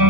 I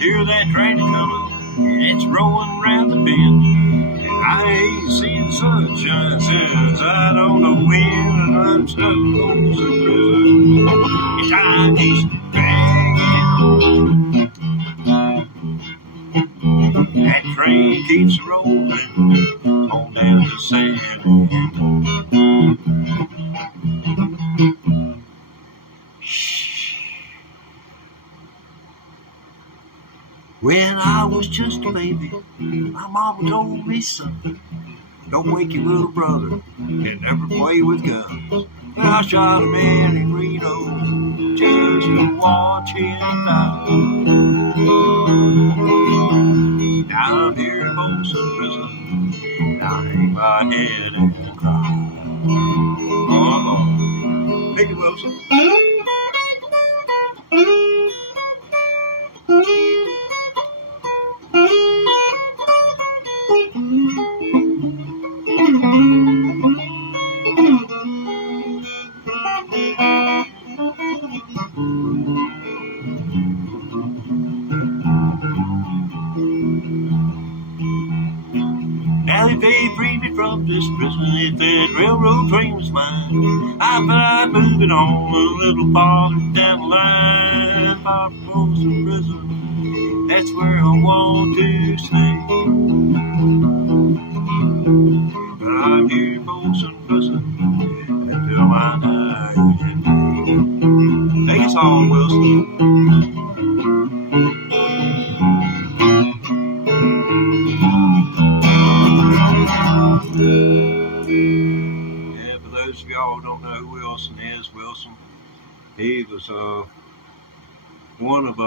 hear that train coming, it's rolling round the bend. I ain't seen sunshine since I don't know when, and I'm stuck close to prison. And time keeps dragging on. That train keeps rolling on down to San Juan. When I was just a baby, my mama told me, son, don't wake your little brother and never play with guns. Well, I shot a man in Reno just to watch him die. Now I'm here in Folsom Prison, I hang my head and cry. Oh, thank you, Wilson. Now if they free me from this prison, if that railroad train was mine, I'd move it on a little farther down the line. Far from Folsom Prison, that's where I want to stay. But I'm here in Folsom Prison until my dying day. Take us home, Wilson. Yeah, for those of y'all who don't know who Wilson is, he was one of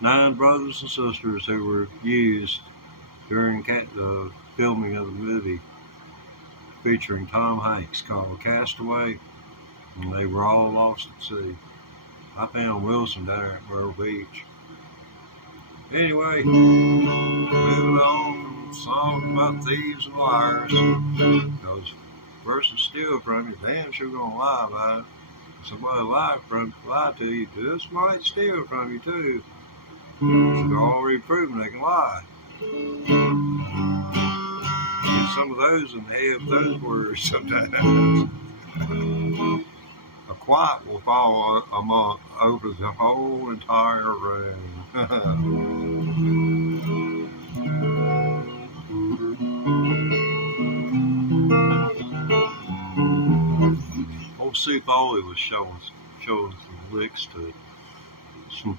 9 brothers and sisters who were used during the filming of the movie featuring Tom Hanks called Castaway, and they were all lost at sea. I found Wilson down at Myrtle Beach. Anyway, moving on from songs about thieves and liars. Those person steal from you, damn sure gonna lie about it. If somebody lie to you, just might steal from you too. They're already proven they can lie. And some of those and have those words sometimes. A quiet will fall over the whole entire room. Old Sue Foley was showing some licks to some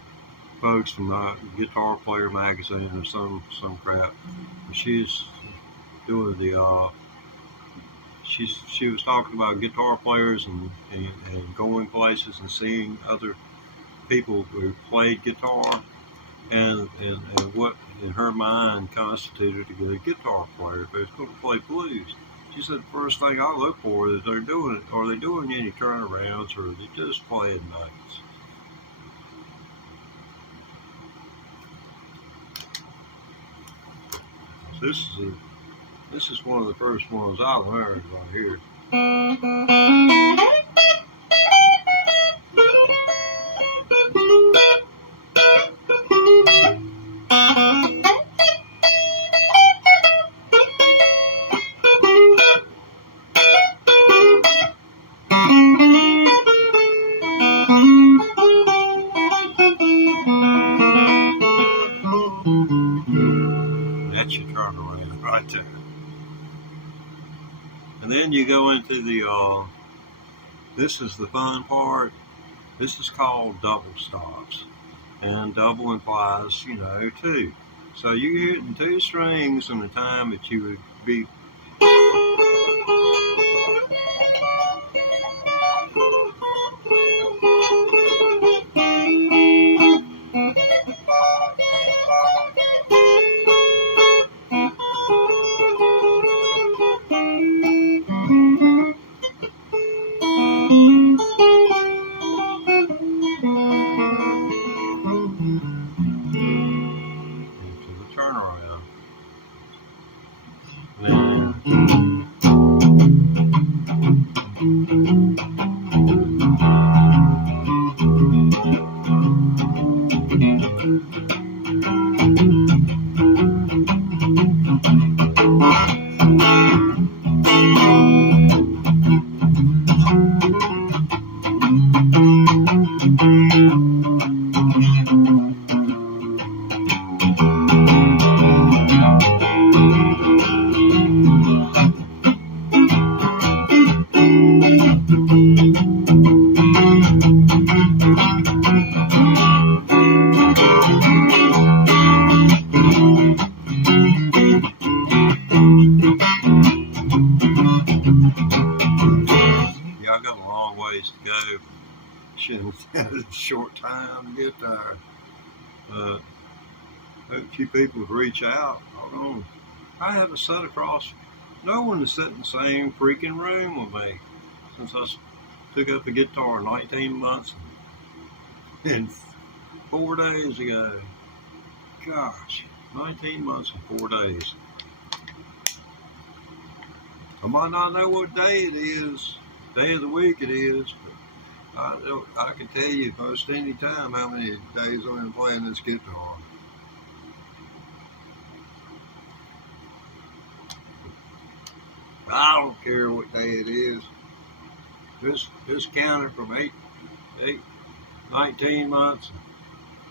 folks from Guitar Player magazine or some crap. She's doing the she was talking about guitar players and going places and seeing other people who played guitar and what in her mind constituted a good guitar player who's going to play blues. She said the first thing I look for is are they doing any turnarounds or are they just playing notes? This is one of the first ones I learned right here. That's your turnaround right there. And then you go into the, this is the fun part. This is called double stops. And double implies, 2. So you're hitting 2 strings in the time that you would be. Turnaround. Yeah, I got a long ways to go. Shouldn't have had a short time to get there. Hope you people would reach out. Hold on. I haven't sat across. No one has sat in the same freaking room with me since I took up a guitar 19 months and 4 days ago. Gosh, 19 months and 4 days. I might not know what day it is, day of the week it is, but I can tell you most any time how many days I've been playing this guitar. I don't care what day it is. This counted from 19 months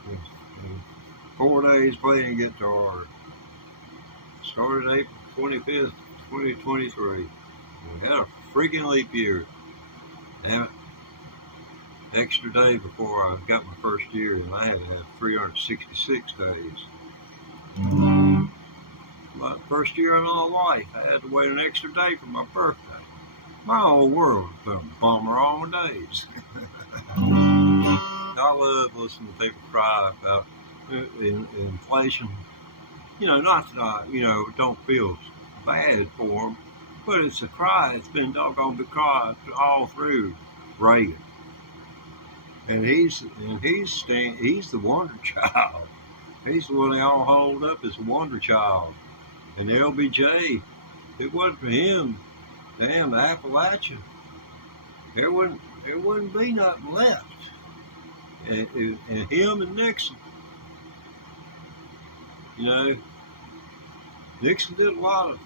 and 4 days playing guitar. Started April 25th, 2023. We had a freaking leap year. Damn it. Extra day before I got my first year, and I had to have 366 days. My first year in my life, I had to wait an extra day for my birthday. My whole world has been a bummer all my days. I love listening to people cry about inflation. You know, not that I, don't feel bad for them, but it's a cry. It's been doggone the cry all through Reagan. And he's the wonder child. He's the one they all hold up as a wonder child. And LBJ, if it wasn't for him, damn, the Appalachian, there wouldn't be nothing left. And him and Nixon, Nixon did a lot of,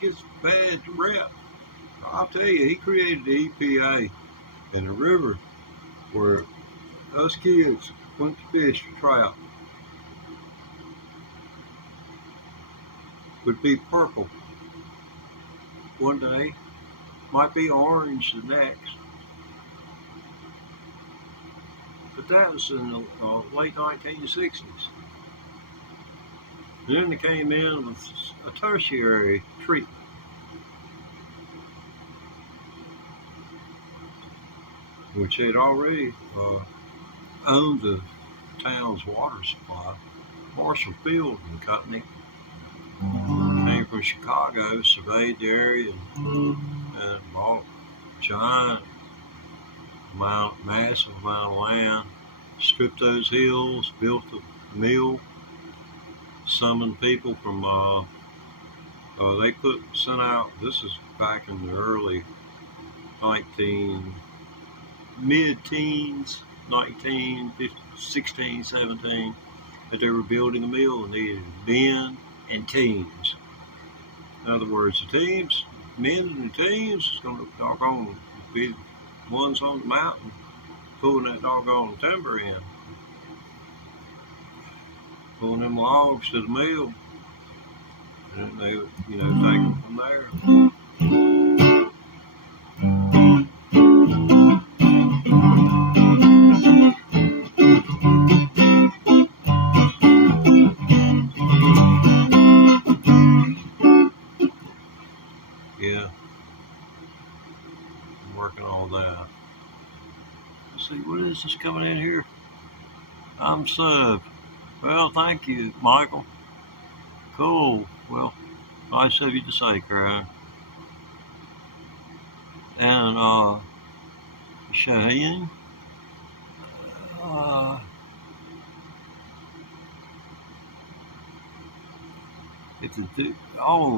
gets bad rep. I'll tell you, he created the EPA and the river where us kids went to fish for trout would be purple one day, might be orange the next. But that was in the late 1960s. And then they came in with a tertiary treatment. Which had already owned the town's water supply. Marshall Field and Company came from Chicago, surveyed the area, and bought a giant massive amount of land, stripped those hills, built a mill, summoned people from, they sent out, this is back in the early mid-teens, 16, 17, that they were building a mill and needed men and teams. In other words, the teams, men and the teams, is going to doggone be the ones on the mountain pulling that doggone timber in, pulling them logs to the mill, and then they would, take them from there. Yeah, I'm working on that. Let's see, what is this coming in here? I'm subbed. Well, thank you, Michael. Cool. Well, nice of you to say, Karen. And, Shaheen.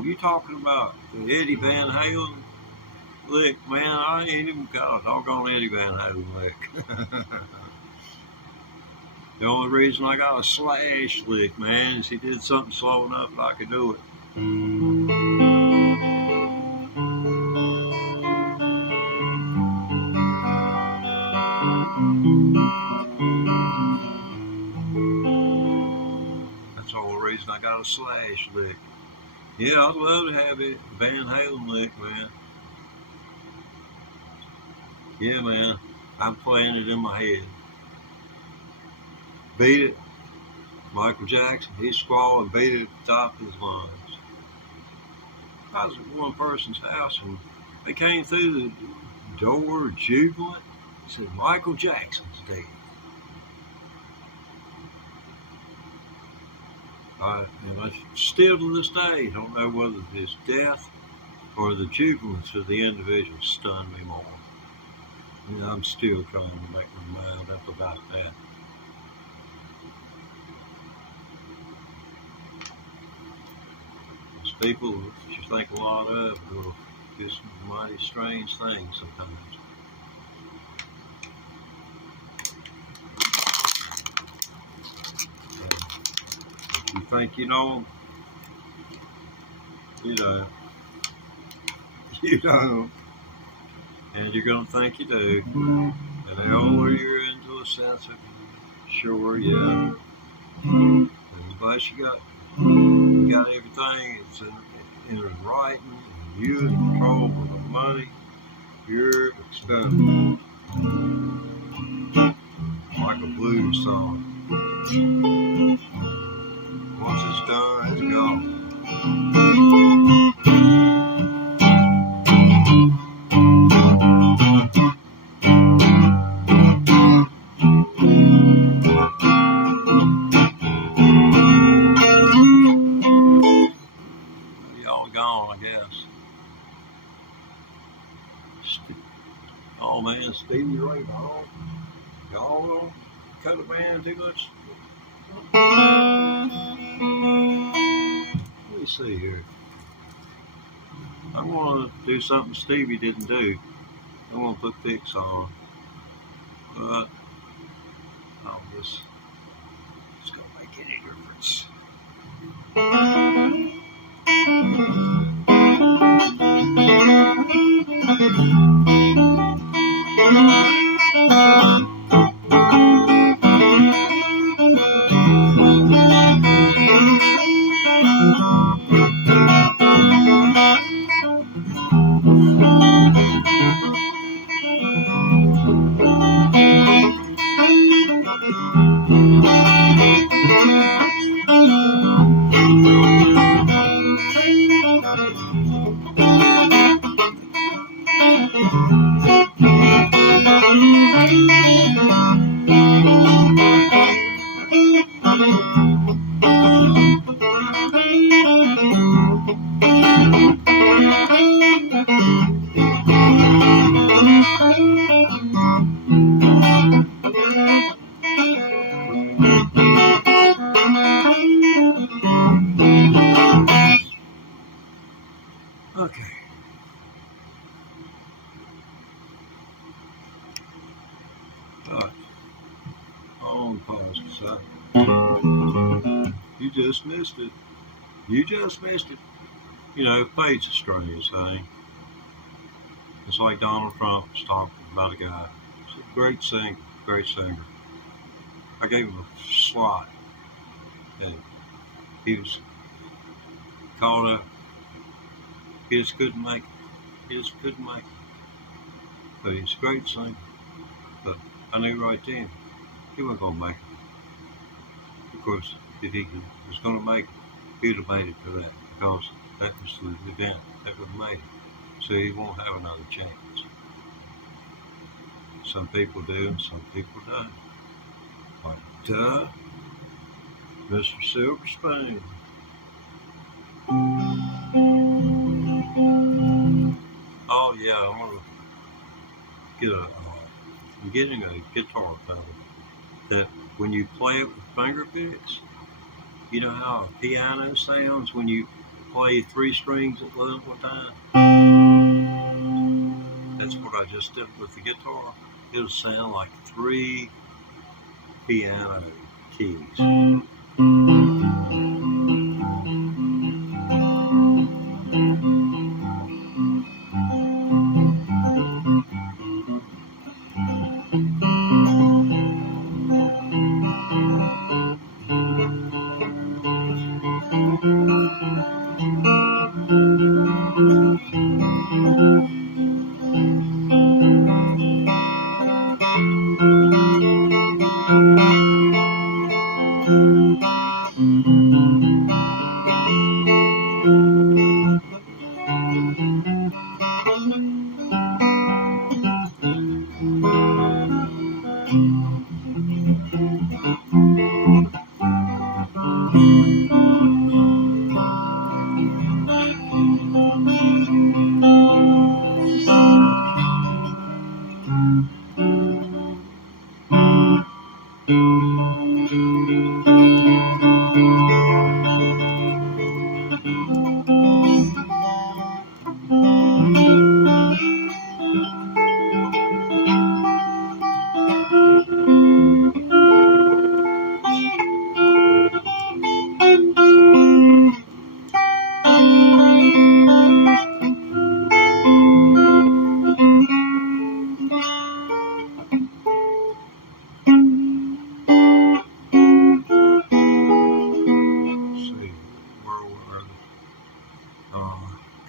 You talking about the Eddie Van Halen lick, man? I ain't even got a doggone Eddie Van Halen lick. The only reason I got a Slash lick, man, is he did something slow enough I could do it. That's the only reason I got a Slash lick. Yeah, I'd love to have it, Van Halen lick, man. Yeah, man, I'm playing it in my head. Beat it. Michael Jackson, he squalled and beat it at the top of his lungs. I was at one person's house and they came through the door jubilant. He said, Michael Jackson's dead. And I still to this day don't know whether his death or the jubilance of the individual stunned me more. I'm still trying to make my mind up about that. Those people that you think a lot of will do some mighty strange things sometimes. You think you know them, You don't. And you're going to think you do. And oh, you're into a sense of, sure, yeah. And plus you got everything. It's in writing. And you in control of the money. You're extended. Like a blues song. Once it's done, it's gone. Y'all gone, I guess. Oh man, Stevie Ray Vaughan. Y'all don't cut the band too much. Let me see here. I want to do something Stevie didn't do. I want to put picks on, but oh, this it's gonna make any difference. Okay. On pause, so you just missed it. You just missed it. You know, fate's a strange thing. It's like Donald Trump was talking about a guy. He's a great singer. I gave him a slot, and he was called up. He just couldn't make it. But he's a great singer. But I knew right then he wasn't going to make it. Of course, if he was going to make it, he would have made it to that, because that was the event that would have made it. So he won't have another chance. Some people do, and some people don't. Like, Mr. Silver Spoon. Oh yeah, I'm getting a guitar pedal that when you play it with finger picks, you know how a piano sounds when you play 3 strings at one time? That's what I just did with the guitar. It'll sound like 3 piano keys.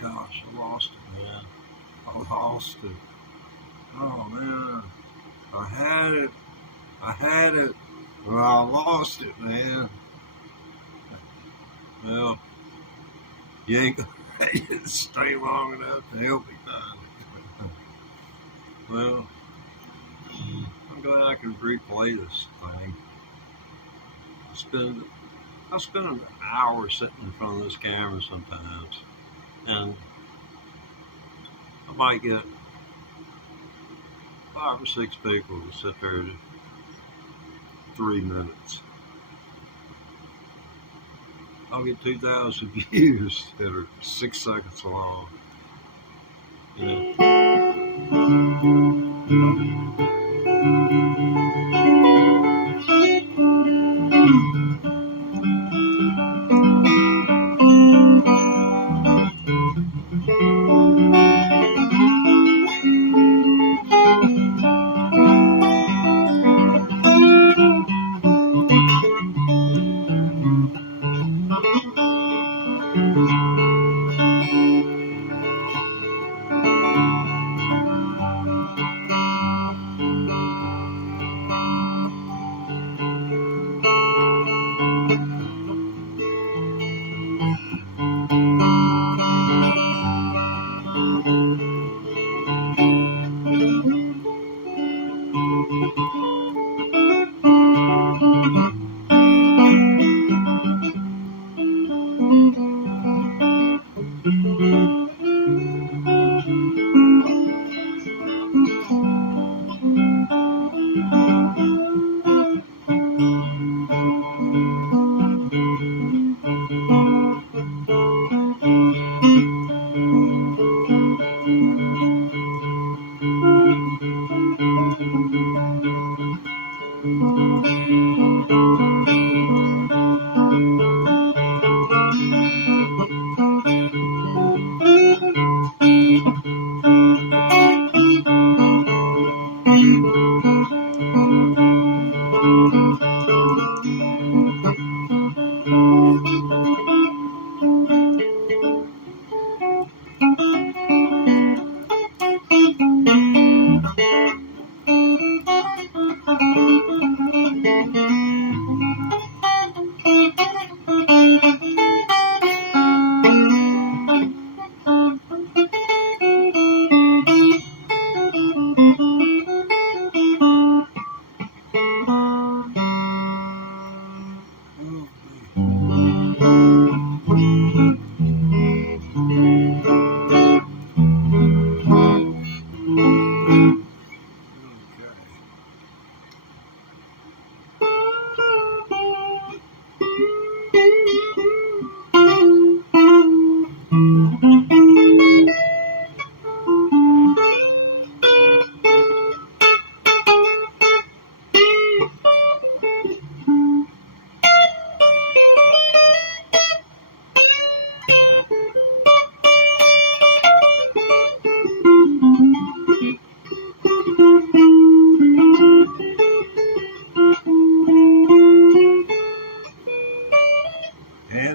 Gosh, I lost it, man. I lost it. Oh, man. I had it. Well, I lost it, man. Well, you ain't gonna stay long enough to help me find it. Well, I'm glad I can replay this thing. I spend an hour sitting in front of this camera sometimes, and I might get 5 or 6 people to sit there 3 minutes. I'll get 2,000 views that are 6 seconds long. And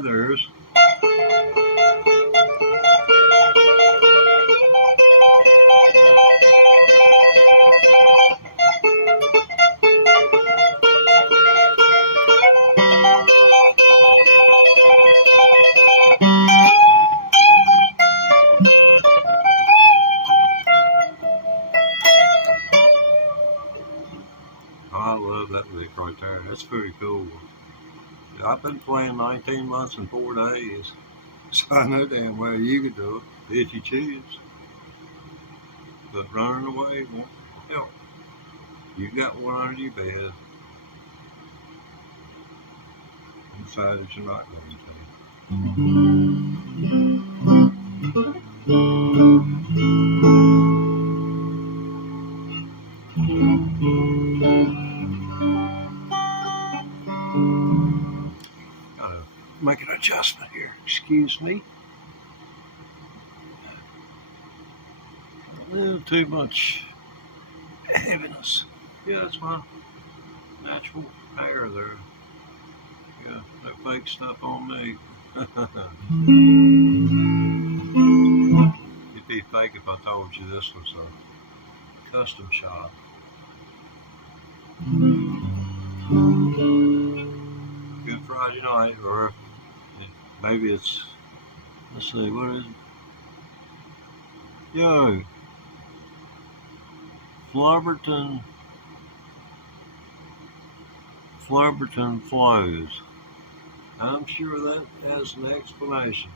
there's I love that lick right there. That's pretty cool. I've been playing 19 months and 4 days, so I know damn well you could do it if you choose. But running away won't help. You got one under your bed. You decided you're not going Gotta make an adjustment here. Excuse me. A little too much heaviness. Yeah, that's my natural hair there. Yeah, no fake stuff on me. mistake if I told you this was a custom shop. Good Friday night, or maybe it's, let's see, what is it? Yo, Flubberton Flows. I'm sure that has an explanation.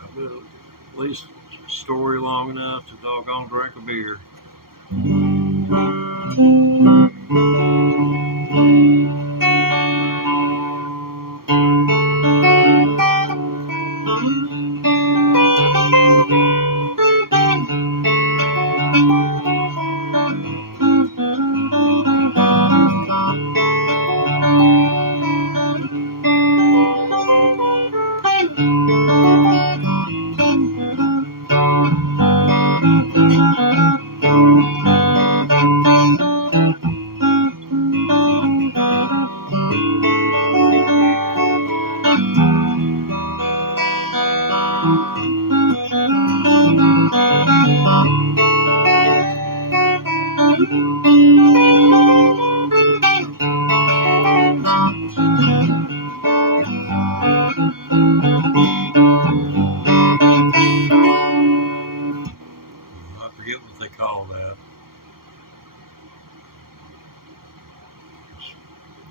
I've been at least story long enough to doggone drink a beer. Call that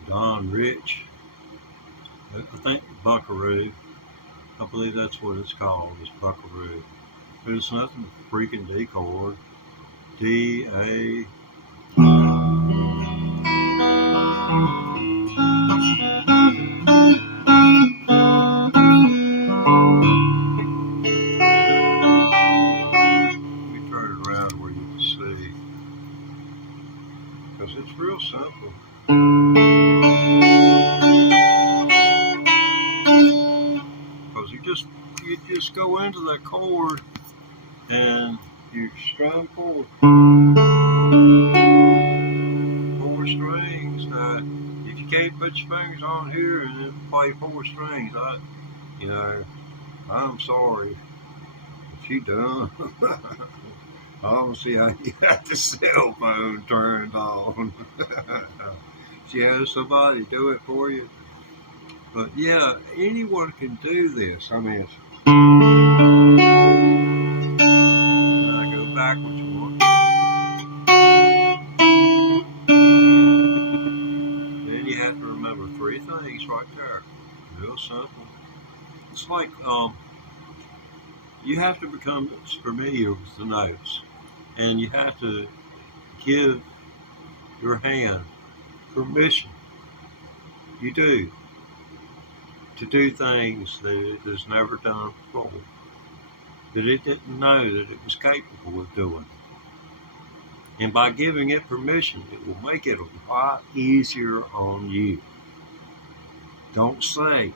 Don Rich, I think Buckaroo. I believe that's what it's called, is Buckaroo. But it's nothing but freaking D chord. D-A. It's real simple. Because you just go into that chord and you strum four strings. If you can't put your fingers on here and then play 4 strings, I'm sorry. If you done. I don't see how you got the cell phone turned on. You have somebody do it for you. But yeah, anyone can do this. I mean, I go backwards one. Then you have to remember 3 things right there. Real simple. It's like you have to become familiar with the notes. And you have to give your hand permission. You do. To do things that it has never done before. That it didn't know that it was capable of doing. And by giving it permission, it will make it a lot easier on you. Don't say,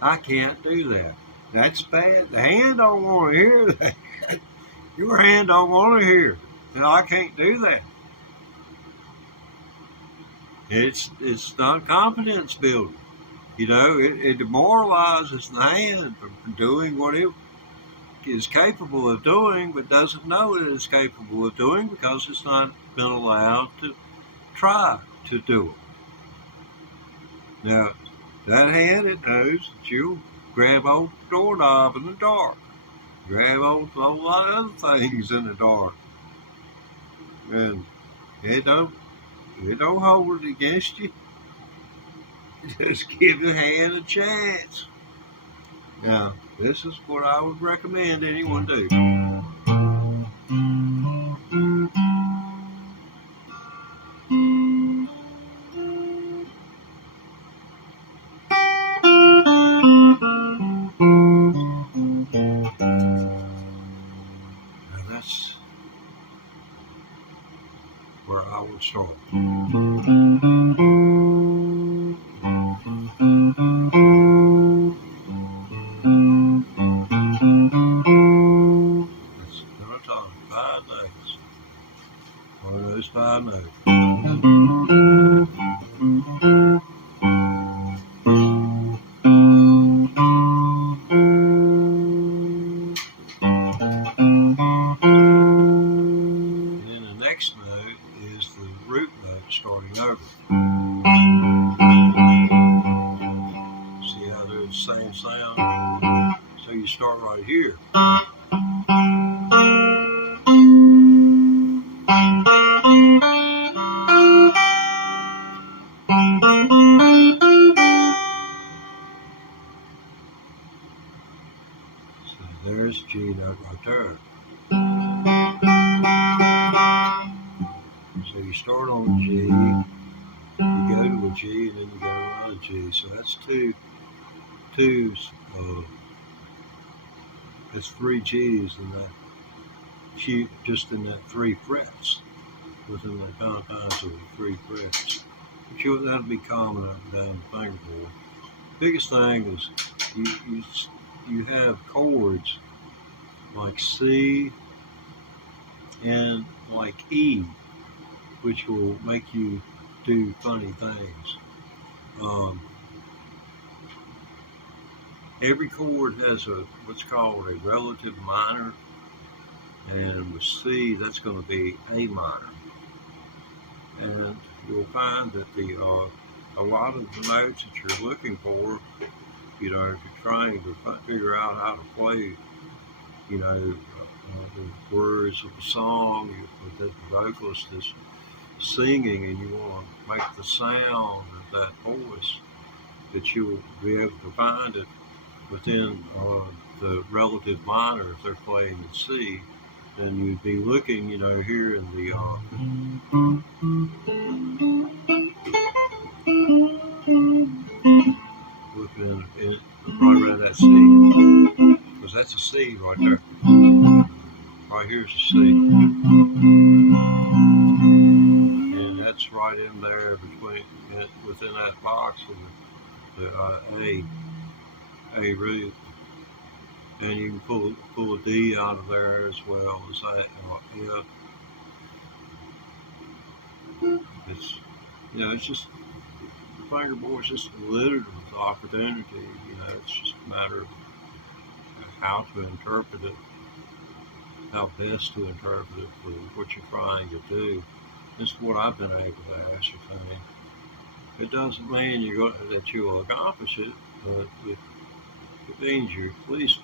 I can't do that. That's bad. The hand don't want to hear that. Your hand don't want to hear. I can't do that. It's not confidence building. It demoralizes the hand from doing what it is capable of doing, but doesn't know it is capable of doing because it's not been allowed to try to do it. Now, that hand, it knows that you'll grab hold of the doorknob in the dark. Grab hold of a whole lot of other things in the dark. And it don't hold it against you. Just give the hand a chance. Now, this is what I would recommend anyone do. Now that's where I would start. One of those 5 notes. here. So there's G note right there. So you start on a G, you go to a G, and then you go to another G. So that's that's 3 G's in that key, just in that 3 frets, within the confines of the 3 frets. But that'll be common up and down the fingerboard. Biggest thing is you have chords like C and like E, which will make you do funny things. Every chord has what's called a relative minor, and with C, that's going to be A minor. And you'll find that a lot of the notes that you're looking for, if you're trying to figure out how to play, the words of a song that the vocalist is singing, and you want to make the sound of that voice, that you'll be able to find it within the relative minor if they're playing in C. Then you'd be looking, here in the looking in right around that C, because that's a C right there. Right here's a C, and that's right in there within that box of the A root. And you can pull a D out of there as well as that F. It's just, the fingerboard's just littered with opportunity. It's just a matter of how to interpret it, how best to interpret it for what you're trying to do. This is what I've been able to ascertain. It doesn't mean that you'll accomplish it, but it means you're at least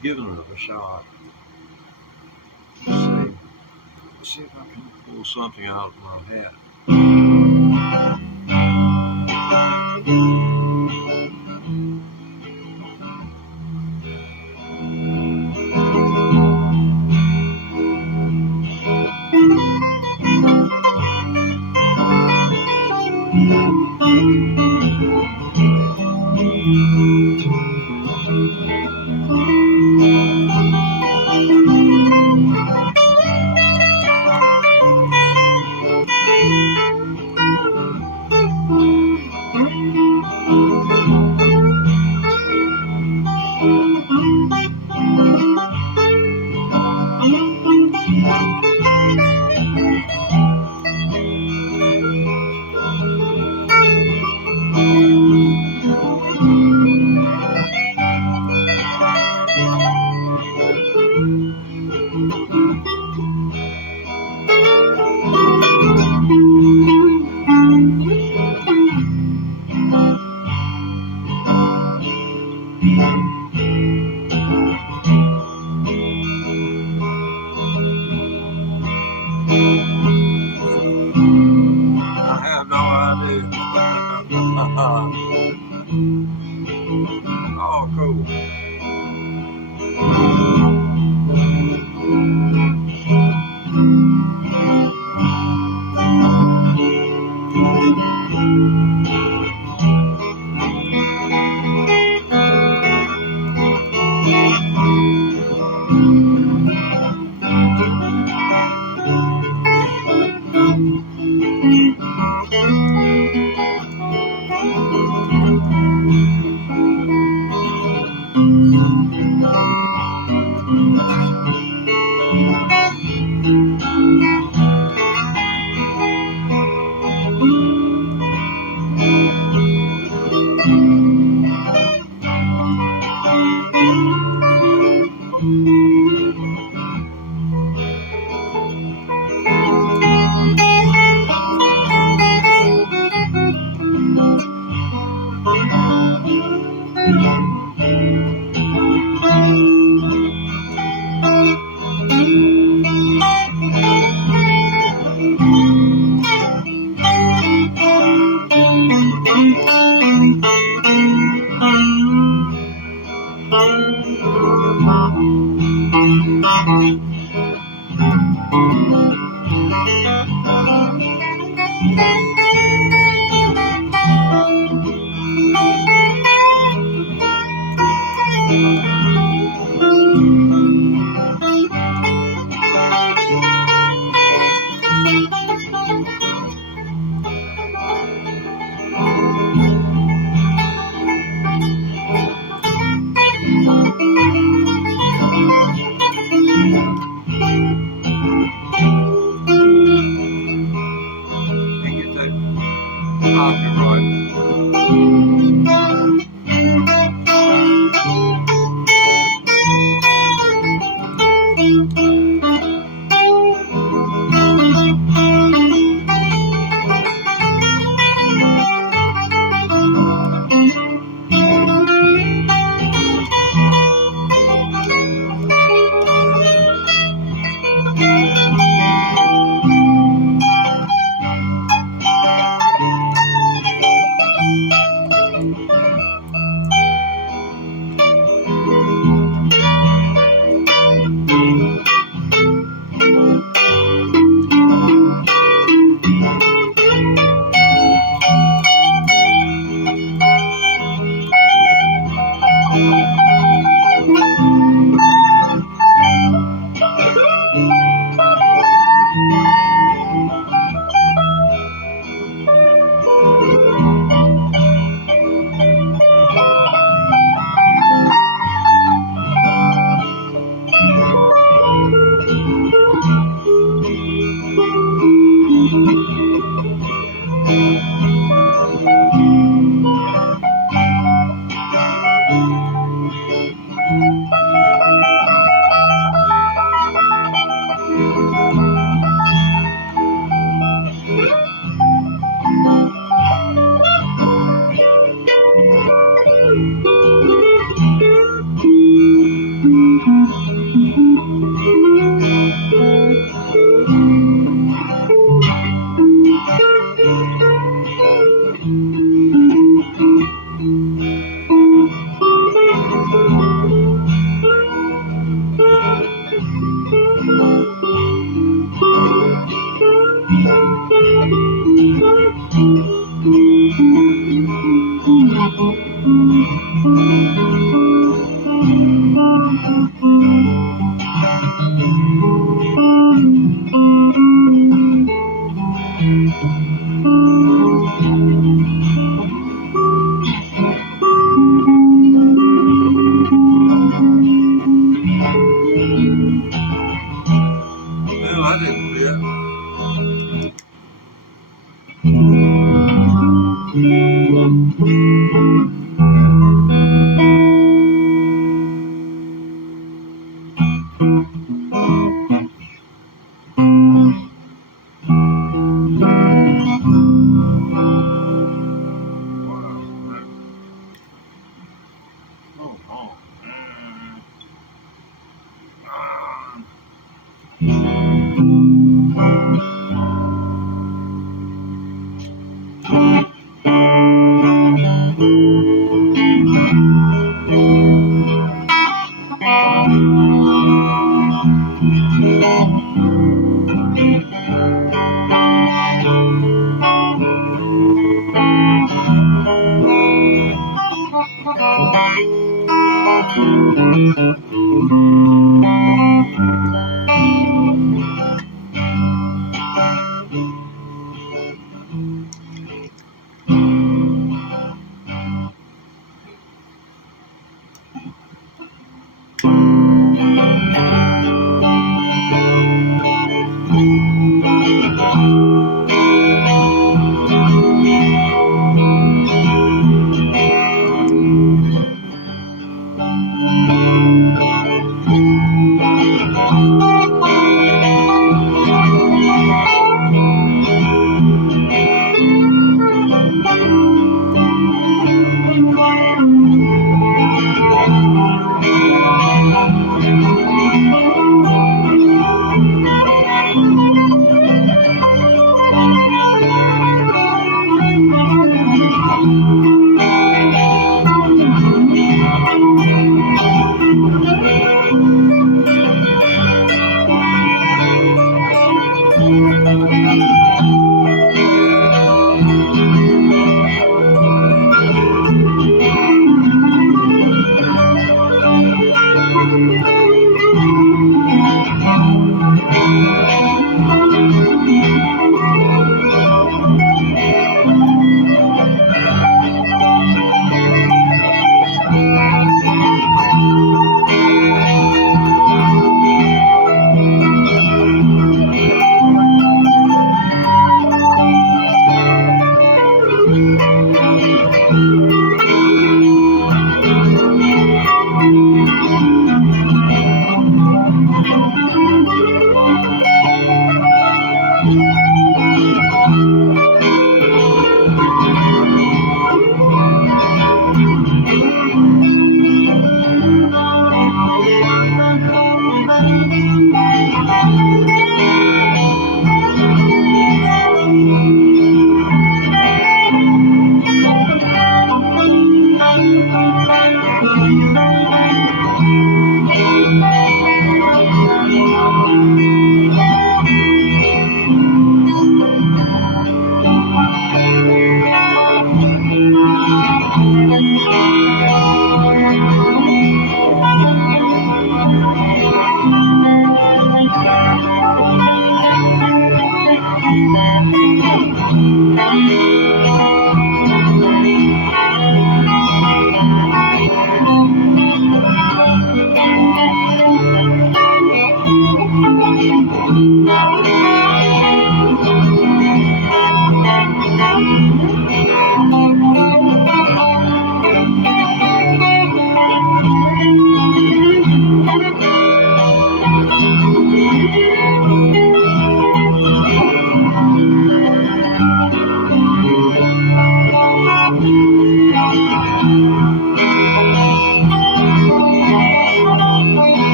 giving it a shot. Let's see if I can pull something out of my hat. Oh, cool.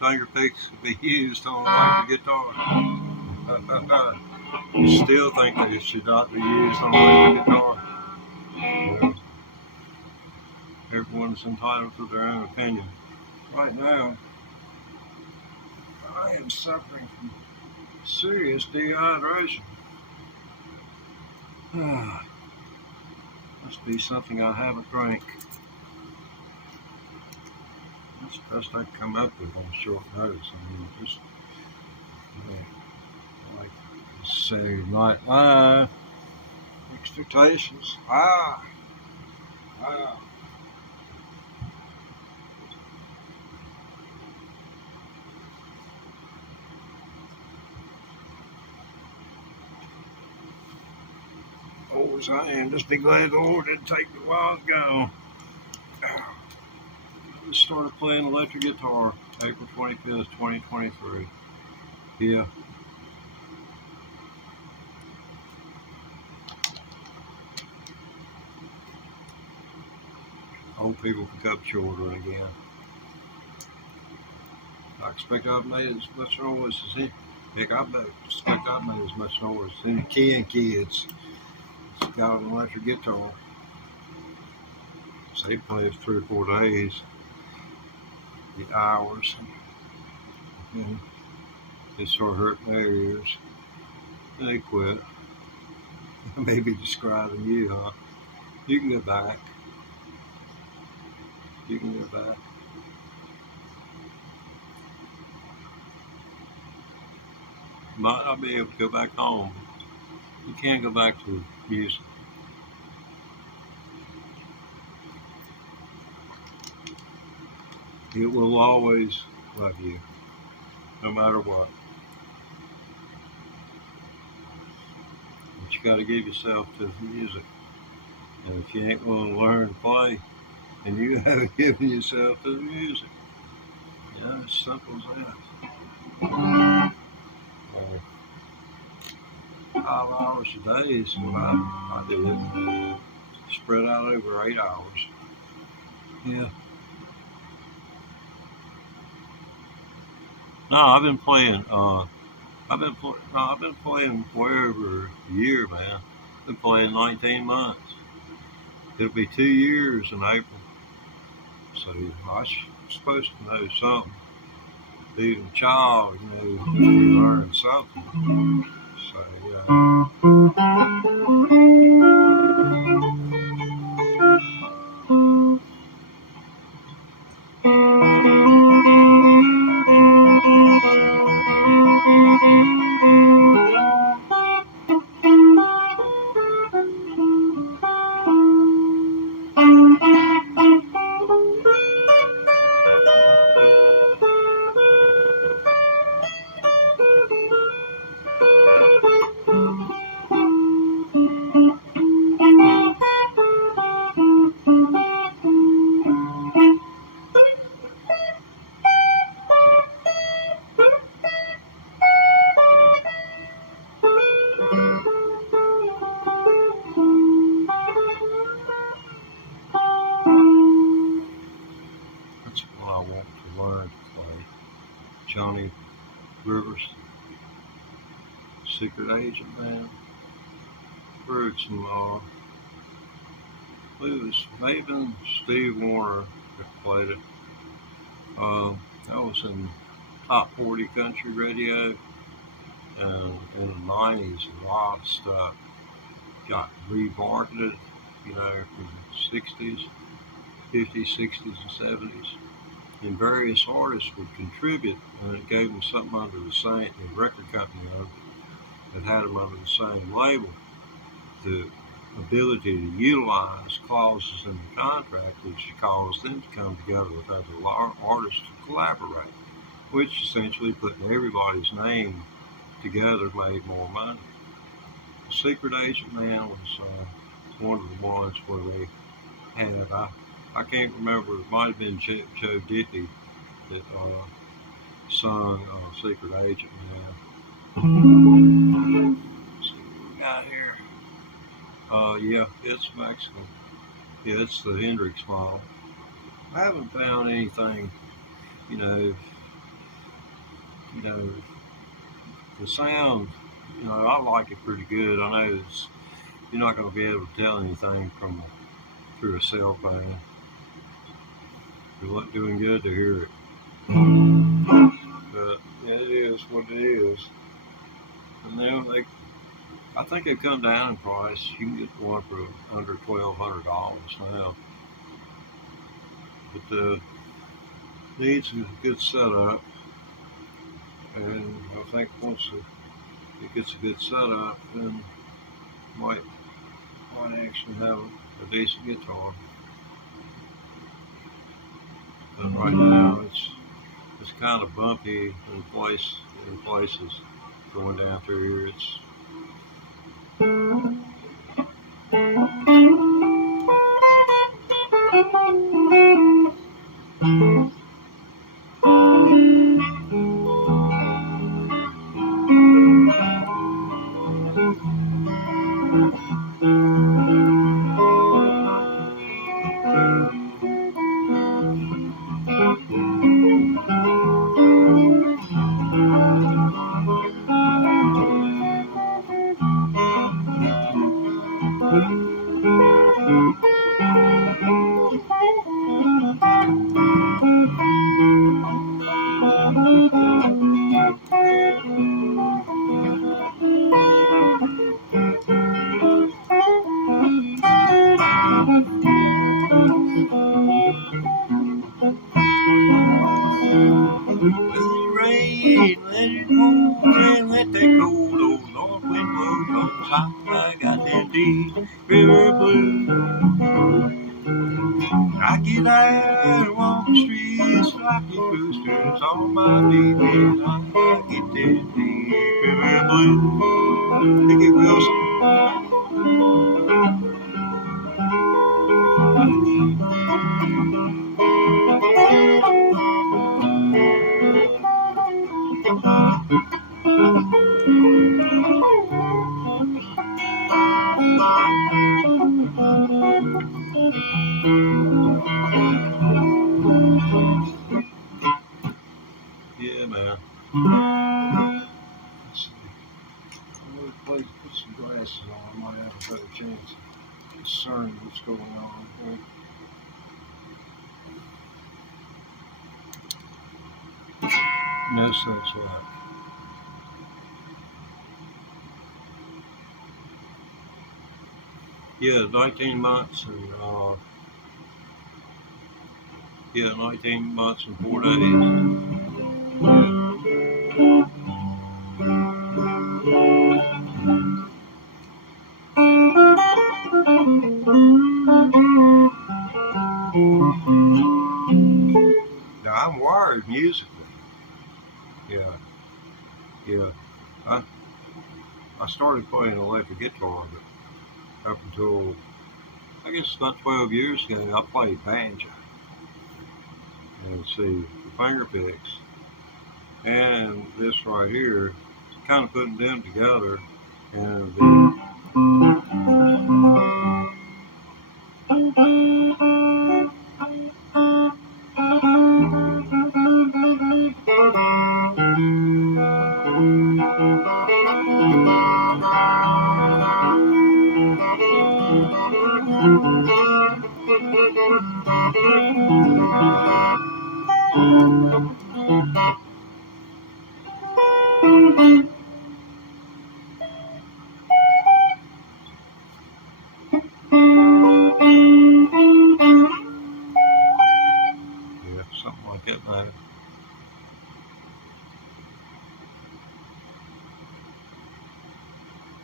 Finger picks could be used on electric guitar. Still think that it should not be used on electric guitar. Everyone's entitled to their own opinion. Right now, I am suffering from serious dehydration. Must be something I haven't drank. That's the best I can come up with on short notice. I mean, just like Saturday Night Live expectations. Old as I am, just be glad the Lord didn't take me while I was gone. I started playing electric guitar April 25th, 2023. Yeah. Old people become children again. I expect I've made as much noise as any. Heck, I expect I've made as much noise as any kids got an electric guitar. So they play it 3 or 4 days. The hours, and they start hurting their ears, and they quit. Maybe describing you, huh? You can go back. You can go back. Might not be able to go back home. You can't go back to music. It will always love you, no matter what. But you got to give yourself to the music. And if you ain't willing to learn to play, then you haven't given yourself to the music. Yeah, it's simple as that. 5 hours a day is what I do it. Spread out over 8 hours. Yeah. No, I've been playing. I've been playing way over a year, man. I've been playing 19 months. It'll be 2 years in April. So I'm supposed to know something. Being a child, you learn something. So yeah. Rivers, Secret Agent Man. Heard some, it was Maven, Steve Warner that played it. That was in top 40 country radio. And in the 90s, a lot of stuff got remarketed, from the 60s, 50s, 60s, and 70s. And various artists would contribute, and it gave them something under the same, the record company that had them under the same label. The ability to utilize clauses in the contract which caused them to come together with other artists to collaborate, which essentially putting everybody's name together made more money. The Secret Agent Man was one of the ones where they had, I can't remember, it might have been Joe Dippy that sung Secret Agent Man. Let's see what we got here. Yeah, it's Mexican. Yeah, it's the HENDRIX model. I haven't found anything, the sound, I like it pretty good. I know you're not going to be able to tell anything through a cell phone. You're doing good to hear it. But yeah, it is what it is. And then I think they've come down in price. You can get one for under $1,200 now. But needs a good setup. And I think once it gets a good setup, then might actually have a decent guitar. But right now it's kind of bumpy in places going down through here. Let it go and let that cold old north wind blow. I got that deep river blues. I get out and walk the streets like the boosters on my baby. I get that deep river blues. Dickie Wilson. Yeah, man. Let's see. I'm going to put some glasses on. I might have a better chance of discerning what's going on here. No such luck. Yeah, 19 months and 19 months and 4 days. Now I'm wired musically. Yeah. I started playing electric guitar, but up until I guess about 12 years ago, I played banjo. And see, the finger picks and this right here, kind of putting them together, and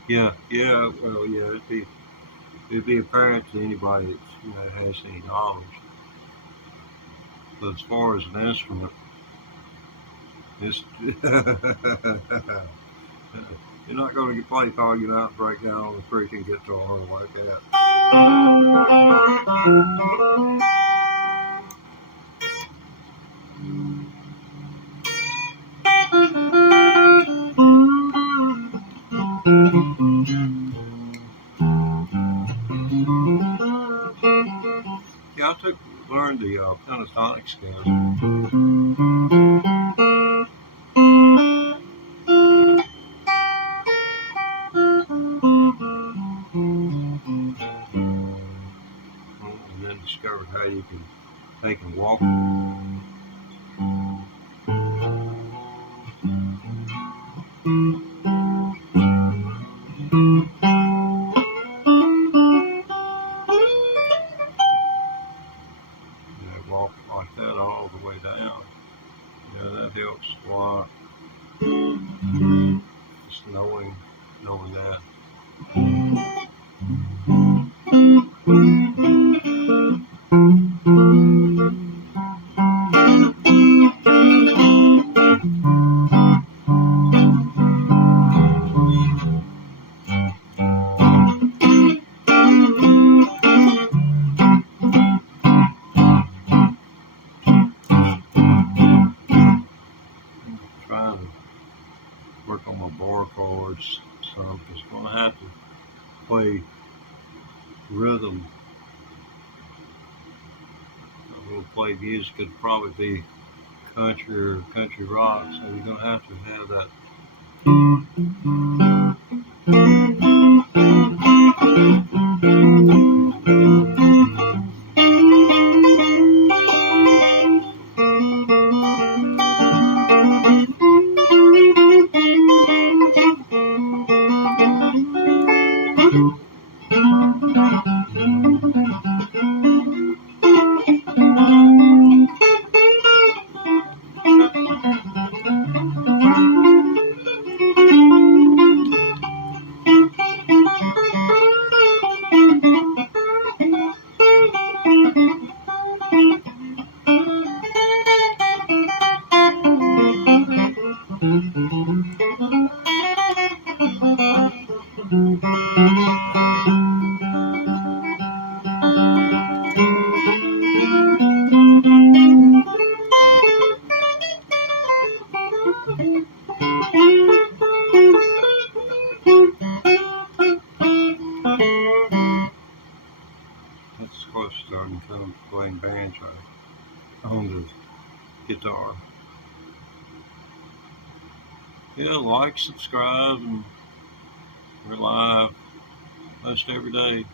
Yeah, yeah, well, yeah, it'd be apparent to anybody that has any knowledge. But as far as an instrument, it's you're not going to play call you out and break down on the freaking guitar like that. Yeah, learned the pentatonic scale. And then discovered how you can take and walk. Walk like that all the way down. That helps a lot. Just knowing that. Trying to work on my bar chords some, because I'm going to have to play rhythm. I'm going to play music. It'll probably be country or country rock, so you're going to have that. That's close to starting to come playing banjo on the guitar. Yeah, like, subscribe, and we're live most every day.